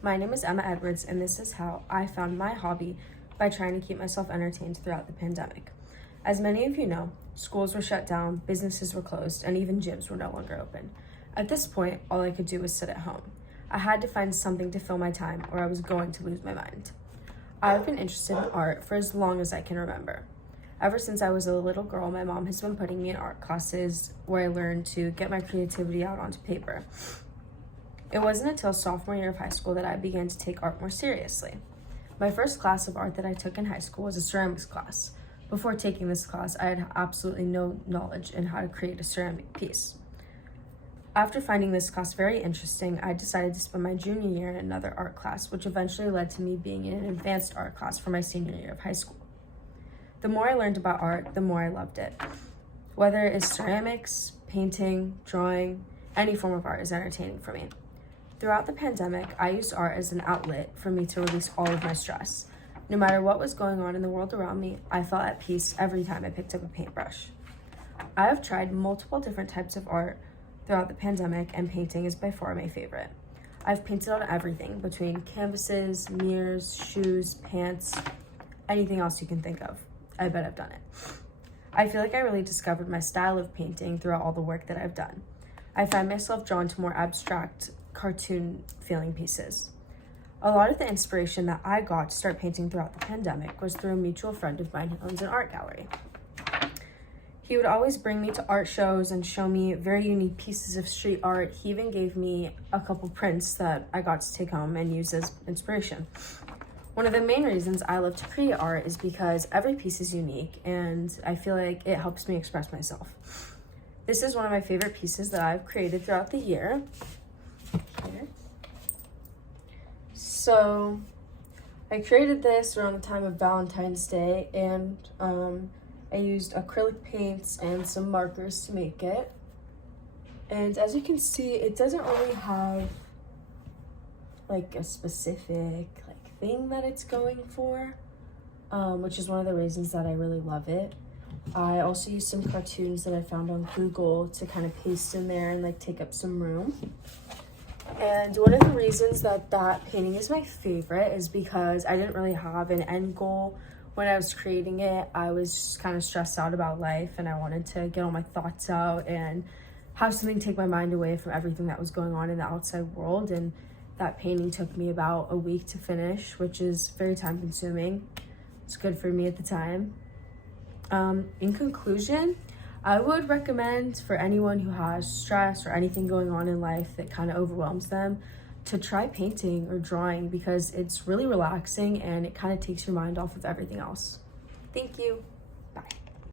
My name is Emma Edwards, and this is how I found my hobby by trying to keep myself entertained throughout the pandemic. As many of you know, schools were shut down, businesses were closed, and even gyms were no longer open. At this point, all I could do was sit at home. I had to find something to fill my time, or I was going to lose my mind. I've been interested in art for as long as I can remember. Ever since I was a little girl, my mom has been putting me in art classes where I learned to get my creativity out onto paper. It wasn't until sophomore year of high school that I began to take art more seriously. My first class of art that I took in high school was a ceramics class. Before taking this class, I had absolutely no knowledge in how to create a ceramic piece. After finding this class very interesting, I decided to spend my junior year in another art class, which eventually led to me being in an advanced art class for my senior year of high school. The more I learned about art, the more I loved it. Whether it is ceramics, painting, drawing, any form of art is entertaining for me. Throughout the pandemic, I used art as an outlet for me to release all of my stress. No matter what was going on in the world around me, I felt at peace every time I picked up a paintbrush. I have tried multiple different types of art throughout the pandemic, and painting is by far my favorite. I've painted on everything between canvases, mirrors, shoes, pants, anything else you can think of. I bet I've done it. I feel like I really discovered my style of painting throughout all the work that I've done. I find myself drawn to more abstract, cartoon feeling pieces. A lot of the inspiration that I got to start painting throughout the pandemic was through a mutual friend of mine who owns an art gallery. He would always bring me to art shows and show me very unique pieces of street art. He even gave me a couple prints that I got to take home and use as inspiration. One of the main reasons I love to create art is because every piece is unique and I feel like it helps me express myself. This is one of my favorite pieces that I've created throughout the year. Here. So I created this around the time of Valentine's Day, and I used acrylic paints and some markers to make it. And as you can see, it doesn't really have like a specific thing that it's going for, which is one of the reasons that I really love it. I also used some cartoons that I found on Google to kind of paste in there and take up some room. And one of the reasons that painting is my favorite is because I didn't really have an end goal when I was creating it. I was just kind of stressed out about life and I wanted to get all my thoughts out and have something take my mind away from everything that was going on in the outside world. And that painting took me about a week to finish, which is very time consuming. It's good for me at the time. In conclusion, I would recommend for anyone who has stress or anything going on in life that kind of overwhelms them to try painting or drawing because it's really relaxing and it kind of takes your mind off of everything else. Thank you.